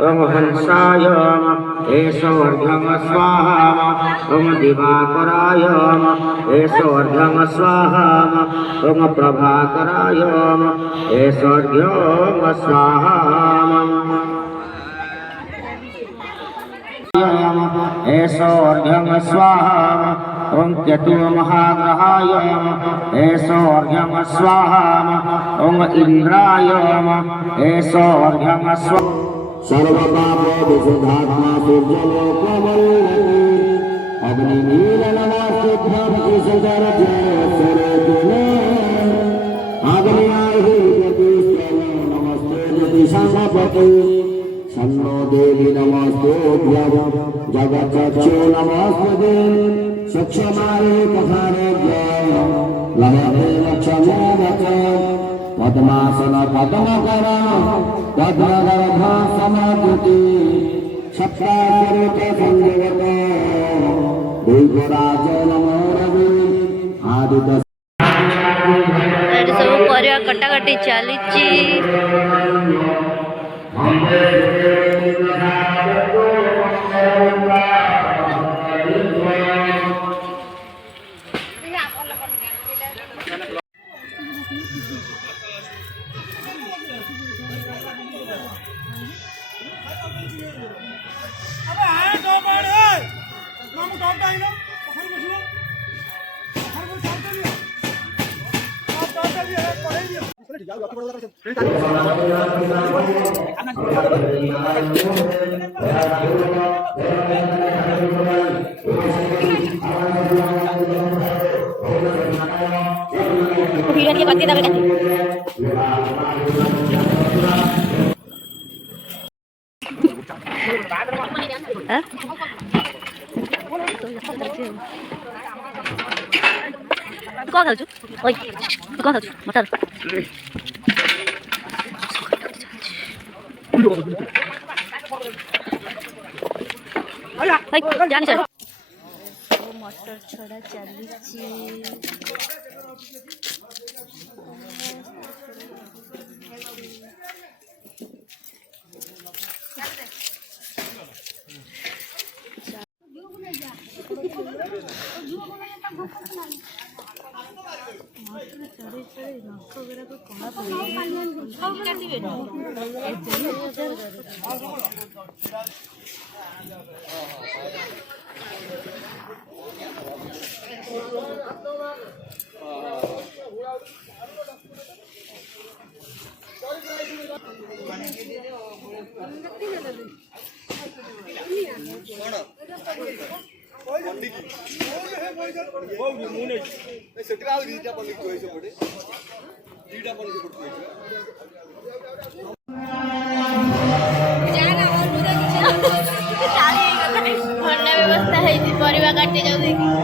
ओम हंसाय नमः ऐश्वर्यं स्वाहा ओम दिवाकराय नमः ऐश्वर्यं स्वाहा ओम प्रभाकराय नमः ऐश्वर्यं स्वाहा ऐश्वर्यं स्वाहा ओम केतु महाग्रहाय ऐश्वर्यं स्वाहा ओम इंद्राय ऐश्वर्यं स्वाहा सर्वपाप विशुद्धात्मा सूर्यलोकवल्लभी अग्निनीलनवास्तुभ्यं ईशजरज्ञस्वरूपिणे आग्नेयार्हिर्यतिष्ठेन नमस्ते ज्योतिषामपते सन्नो देवी नमस्तुभ्यं जगच्चक्षु नमस्ते चक्षुमारे कथारोग्यं लभते लक्ष्मीवते पद्मासन पद्मकर पद्मगर्भ समाकृति सप्तास्वरूप संजगत भूगराज नमो रवि आदित्य सब परिया कटाकटी चली वीडियो की बात करते हैं तू कौन खाऊ ओए तू कौन खाऊ मत जानी सर मटर छड़ा चली व्यवस्था है परिवा काटे जाऊ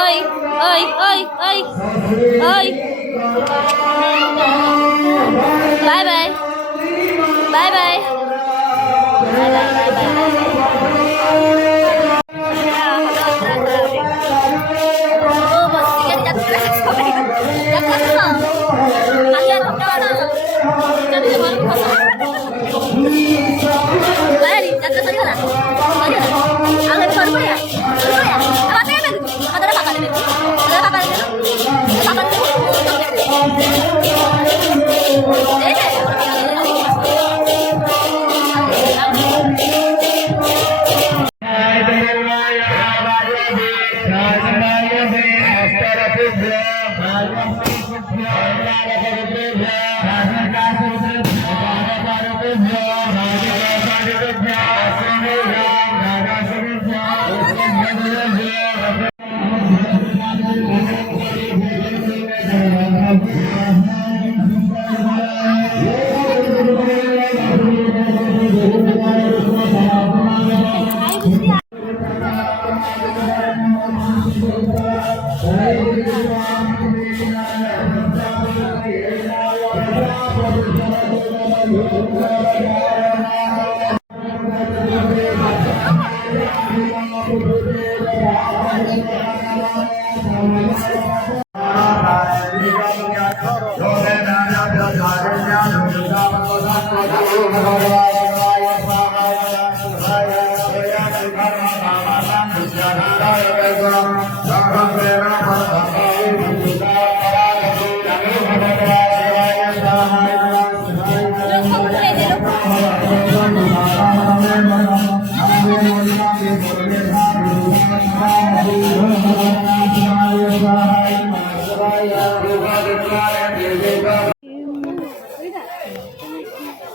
Oi, oi, oi, oi, oi. Bye bye. Bye bye. Bye bye, bye bye. Oh, bos, dia jatuh lagi. Jatuh semua. Kalian kemana? Jadi baru kosong. Balik, jatuh tadi mana? Tadi mana? Angin baru ya? Baru ya? Apa tadi ada? Ada apa tadi? Ada apa tadi? Apa tadi?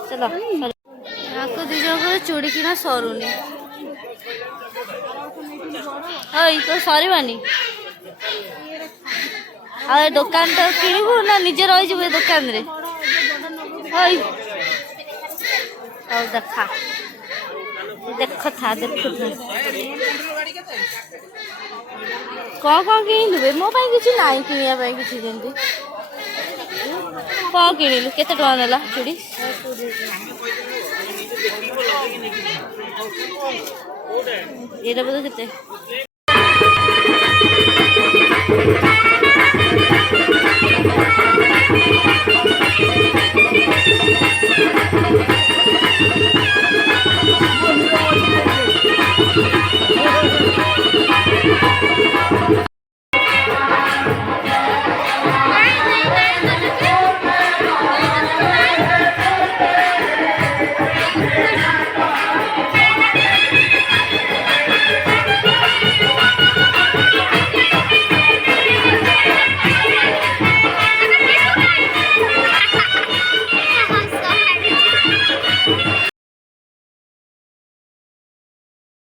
चलो आपको दी जन चूड़ी किना सरुनी तो sir दुकान तो किणबू ना निजे रही दुकान रे देखा देख था कौन किणुबे मो किसी ना किणा किसी जमी कौन किणिलु केते टका नेला चूड़ी ये बोधे केते